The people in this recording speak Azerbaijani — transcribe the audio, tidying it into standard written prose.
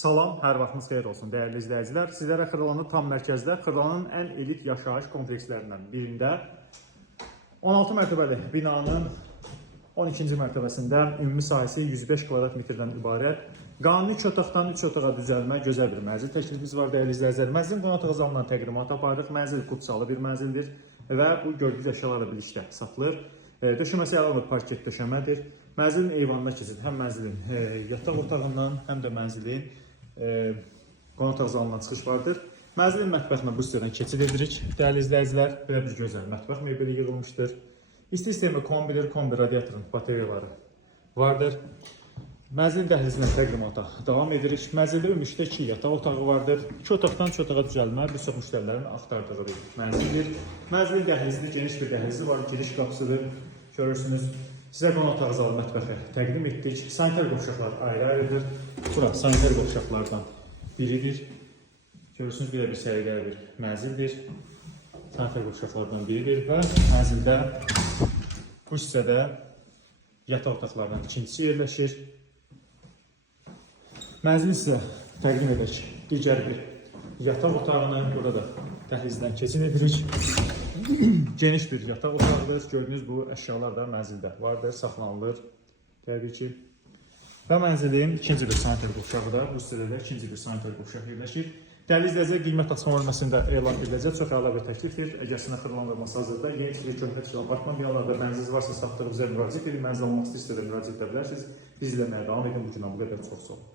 Salam, hər vaxtınız xeyir olsun dəyərli izləyicilər. Sizlərə Xırdalanın tam mərkəzdə, Xırdalanın ən elit yaşayış komplekslərindən birində 16 mərtəbəli binanın 12-ci mərtəbəsində ümumi sahəsi 105 kvadrat metrdən ibarət qanuni 2 otaqdan 3 otağa düzəlmə gözəl bir mənzil təklifimiz var dəyərli izləyicilər. Mənzilin qonaq otağı zalından təqdimat aparırıq. Mənzil qutsalı bir mənzildir və bu gördüyünüz əşyalarla birlikdə satılır. Döşəməsi əlavə parket döşəmədir. Mənzilin eyvanına keçid həm mənzilin yataq otağından, həm də mənzilin qonaq otağı zalından çıxış vardır. Mənzilin mətbəxinə bu hissədən keçid edirik. Dəyərli izləyicilər, belə bir gözəl mətbəx mebeli yığılmışdır. İsti sistemi kombi radiatorun bateriyaları vardır. Mənzilin dəhlizindən təqdimata davam edirik. Mənzildə ümumilikdə 2 yataq otağı vardır. 2 otaqdan 3 otağa düzəlmə bir çox müştərilərin axtardığı bir mənzildir. Mənzilin dəhlizində geniş bir dəhlizi var, giriş qapısıdır. Görürsünüz. Sizə qonaq otağı zalı mətbəxi təqdim etdik. Sanitar qovşaqlar ayrı-ayrıdır. Bura sanitar qovşaqlardan biridir. Görürsünüz, belə bir səliqəli bir mənzildir. Sanitar qovşaqlardan biridir və mənzildə bu hissədə yataq otaqlarından ikincisi yerləşir. Mənzil isə təqdim edək digər bir yataq otağını, burada da dəhlizdən keçid edirik. Geniş bir yataq otağıdır. Gördüyünüz bu əşyalar da mənzildə vardır, saxlanılır təbii ki. Və mənzilin ikinci bir sanitar qovşağı da bu hissədə də ikinci bir sanitar qovşaq yerləşir. Dəyərli izləyicilər, qiymət açıqlama bölməsində elan ediləcək. Çox əla bir təklifdir. Əgər sizin xırdalandırması hazırda yeni tikili köhnə tikili apartman binalarda mənziliniz varsa satdığınız bizə müraciət edin. Mənzil almaq istəyirsə də müraciət edə bilərsiniz. Biz izləməyə davam edin. Bu gündən bu qədər. Çox sağ olun.